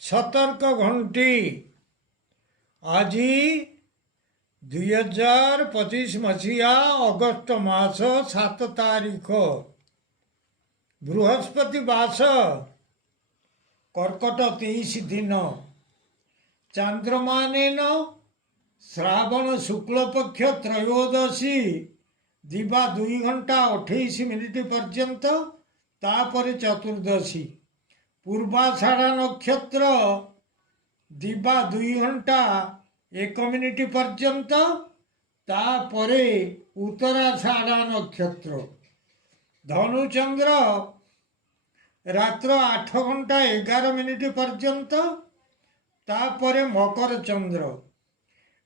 ସତର୍କ ଘଣ୍ଟି। ଆଜି 2025 ମସିହା ଅଗଷ୍ଟ ମାସ 7 ତାରିଖ ବୃହସ୍ପତି ବାସ କର୍କଟ 23 ଦିନ ଚାନ୍ଦ୍ରମାନେନ ଶ୍ରାବଣ ଶୁକ୍ଳପକ୍ଷ ତ୍ରୟୋଦଶୀ ଦିବା 2 ଘଣ୍ଟା 28 ମିନିଟ୍ ପର୍ଯ୍ୟନ୍ତ, ତାପରେ ଚତୁର୍ଦ୍ଦଶୀ ପୂର୍ବାଷାଢ଼ ନକ୍ଷତ୍ର ଦିବା 2 ଘଣ୍ଟା 1 ମିନିଟ୍ ପର୍ଯ୍ୟନ୍ତ, ତାପରେ ଉତ୍ତରାଷାଢ଼ ନକ୍ଷତ୍ର ଧନୁଚନ୍ଦ୍ର ରାତ୍ର 8 ଘଣ୍ଟା 11 ମିନିଟ୍ ପର୍ଯ୍ୟନ୍ତ, ତାପରେ ମକର ଚନ୍ଦ୍ର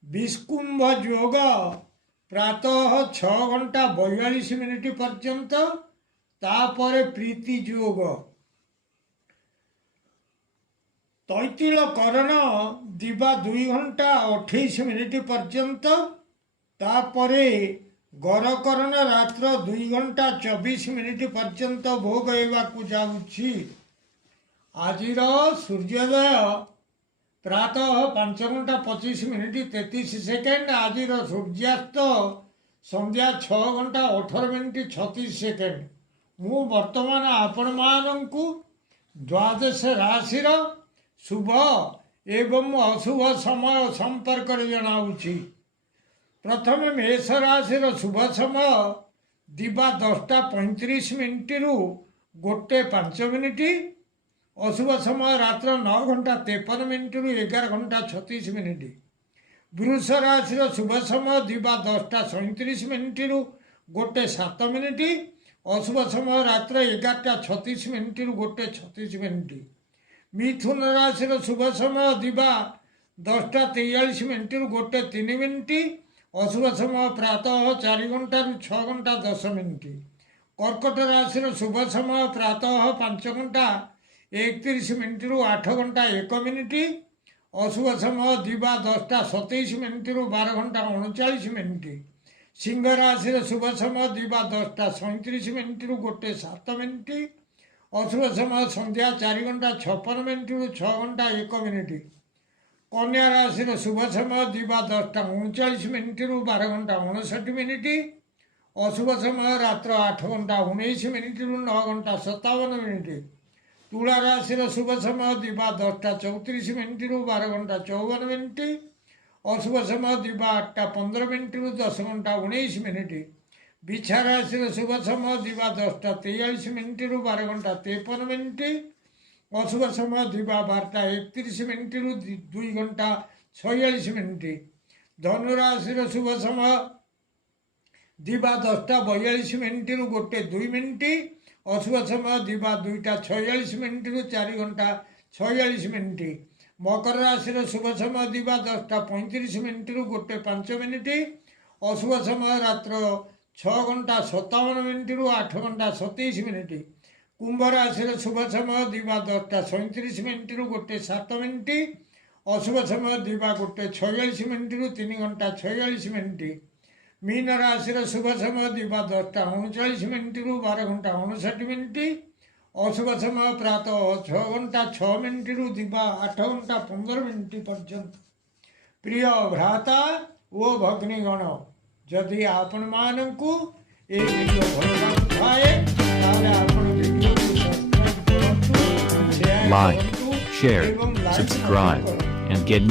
ବିଷ୍କୁମ୍ଭ ଯୋଗ ପ୍ରାତଃ 6 ଘଣ୍ଟା 42 ମିନିଟ୍ ପର୍ଯ୍ୟନ୍ତ, ତାପରେ ପ୍ରୀତି ଯୋଗ ତୈତିଳ କରଣ ଦିବା 2 ଘଣ୍ଟା 28 ମିନିଟ୍ ପର୍ଯ୍ୟନ୍ତ, ତାପରେ ଗରକରଣ ରାତ୍ର 2 ଘଣ୍ଟା 24 ମିନିଟ୍ ପର୍ଯ୍ୟନ୍ତ ଭୋଗ ହେବାକୁ ଯାଉଛି। ଆଜିର ସୂର୍ଯ୍ୟୋଦୟ ପ୍ରାତଃ 5 ଘଣ୍ଟା 25 ମିନିଟ୍ 33 ସେକେଣ୍ଡ। ଆଜିର ସୂର୍ଯ୍ୟାସ୍ତ ସନ୍ଧ୍ୟା 6 ଘଣ୍ଟା 18 ମିନିଟ୍ 36 ସେକେଣ୍ଡ। ମୁଁ ବର୍ତ୍ତମାନ ଆପଣମାନଙ୍କୁ ଦ୍ୱାଦଶ ରାଶିର ଶୁଭ ଏବଂ ଅଶୁଭ ସମୟ ସମ୍ପର୍କରେ ଜଣାଉଛି। ପ୍ରଥମେ ମେଷ ରାଶିର ଶୁଭ ସମୟ ଦିବା 10ଟା 35 ମିନିଟ୍ରୁ 1:05 ମିନିଟ୍। ଅଶୁଭ ସମୟ ରାତ୍ର 9 ଘଣ୍ଟା 53 ମିନିଟ୍ରୁ 11 ଘଣ୍ଟା 36 ମିନିଟ୍। ବୃଷ ରାଶିର ଶୁଭ ସମୟ ଦିବା 10ଟା 37 ମିନିଟ୍ରୁ 1:07 ମିନିଟ୍। ଅଶୁଭ ସମୟ ରାତ୍ର 11ଟା 36 ମିନିଟ୍ରୁ 1:36 ମିନିଟ୍। ମିଥୁନ ରାଶିର ଶୁଭ ସମୟ ଦିବା 10ଟା 43 ମିନିଟ୍ରୁ 1:03 ମିନିଟ୍। ଅଶୁଭ ସମୟ ପ୍ରାତଃ 4 ଘଣ୍ଟାରୁ 6 ଘଣ୍ଟା 10 ମିନିଟ୍। କର୍କଟ ରାଶିର ଶୁଭ ସମୟ ପ୍ରାତଃ 5 ଘଣ୍ଟା 31 ମିନିଟ୍ରୁ 8 ଘଣ୍ଟା 1 ମିନିଟ୍। ଅଶୁଭ ସମୟ ଦିବା 10ଟା 27 ମିନିଟ୍ରୁ 12 ଘଣ୍ଟା 39 ମିନିଟ୍। ସିଂହ ରାଶିର ଶୁଭ ସମୟ ଦିବା 10ଟା 37 ମିନିଟ୍ରୁ 1:07 ମିନିଟ୍। ଅଶୁଭ ସମୟ ସନ୍ଧ୍ୟା 4 ଘଣ୍ଟା 56 ମିନିଟ୍ରୁ 6 ଘଣ୍ଟା 1 ମିନିଟ୍। କନ୍ୟା ରାଶିର ଶୁଭ ସମୟ ଦିବା 10ଟା 39 ମିନିଟ୍ରୁ 12 ଘଣ୍ଟା 59 ମିନିଟ୍। ଅଶୁଭ ସମୟ ରାତ୍ର 8 ଘଣ୍ଟା 19 ମିନିଟ୍ରୁ 9 ଘଣ୍ଟା 57 ମିନିଟ୍। ତୁଳା ରାଶିର ଶୁଭ ସମୟ ଦିବା 10ଟା 34 ମିନିଟ୍ରୁ 12 ଘଣ୍ଟା 54 ମିନିଟ୍। ଅଶୁଭ ସମୟ ଦିବା 8ଟା 15 ମିନିଟ୍ରୁ 10 ଘଣ୍ଟା 19 ମିନିଟ୍। ବିଛା ରାଶିର ଶୁଭ ସମୟ ଦିବା 10ଟା 43 ମିନିଟ୍ରୁ 12 ଘଣ୍ଟା 53 ମିନିଟ୍। ଅଶୁଭ ସମୟ ଦିବା 12ଟା 31 ମିନିଟ୍ରୁ 2 ଘଣ୍ଟା 46 ମିନିଟ୍। ଧନୁ ରାଶିର ଶୁଭ ସମୟ ଦିବା 10ଟା 42 ମିନିଟ୍ରୁ 1:02 ମିନିଟ୍। ଅଶୁଭ ସମୟ ଦିବା 2ଟା 46 ମିନିଟ୍ରୁ 4 ଘଣ୍ଟା 46 ମିନିଟ୍। ମକର ରାଶିର ଶୁଭ ସମୟ ଦିବା 10ଟା 35 ମିନିଟ୍ରୁ 1:05 ମିନିଟ୍। ଅଶୁଭ ସମୟ ରାତ୍ର 6 ଘଣ୍ଟା 57 ମିନିଟ୍ରୁ 8 ଘଣ୍ଟା 27 ମିନିଟ୍। କୁମ୍ଭ ରାଶିର ଶୁଭ ସମୟ ଦିବା 10ଟା 37 ମିନିଟ୍ରୁ 1:07 ମିନିଟ୍। ଅଶୁଭ ସମୟ ଦିବା 1:46 ମିନିଟ୍ରୁ 3 ଘଣ୍ଟା 46 ମିନିଟ୍। ମୀନ ରାଶିର ଶୁଭ ସମୟ ଦିବା 10ଟା 39 ମିନିଟ୍ରୁ 12 ଘଣ୍ଟା 59 ମିନିଟ୍। ଅଶୁଭ ସମୟ ପ୍ରାତଃ 6 ଘଣ୍ଟା 6 ମିନିଟ୍ରୁ ଦିବା 8 ଘଣ୍ଟା 15 ମିନିଟ୍ ପର୍ଯ୍ୟନ୍ତ। ପ୍ରିୟ ଭ୍ରାତା ଓ ଭଗ୍ନୀଗଣ, ଯଦି ଆପଣମାନଙ୍କୁ ଏହି ଭିଡ଼ିଓ ଭଲ ଲାଗୁଥାଏ ତାହେଲେ ଆପଣ ଭିଡ଼ିଓକୁ ସବସ୍କ୍ରାଇବ୍ କରନ୍ତୁ, Like, ଶେୟାର କରନ୍ତୁ share, ଏବଂ ଲାଇକ୍ subscribe, କରନ୍ତୁ। and get